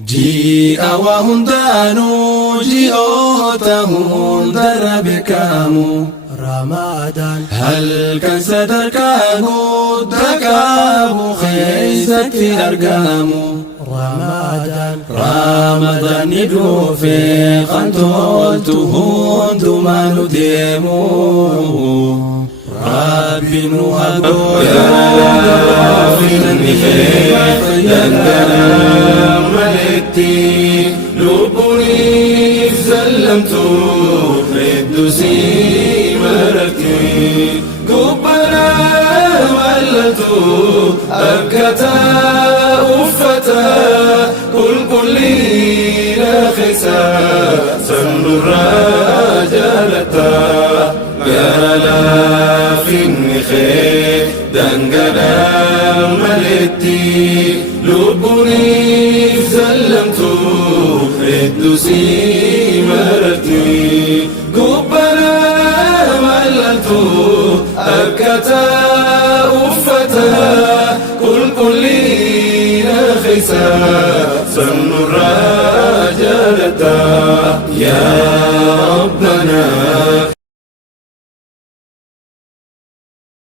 ji'a waa hundaanuu ji'oota hundarra beekamu Ramadaan halkan sadarkaa guddaa qabu keessatti argamu Ramadaan ni dhufe kan toltu hundumaa nu deemu Rabbi nu lubbuuniif sallamtu hedduusi mararti gubbara wallatu akkataa uffata qulqulliina keessa sannurraa jaalata gara laafinni kee dangalaa maletti lubbuuniif sallamtu hedduusi mararti gubbara wallatu akkataa uffata qulqulliina keessa sannurraa jaalata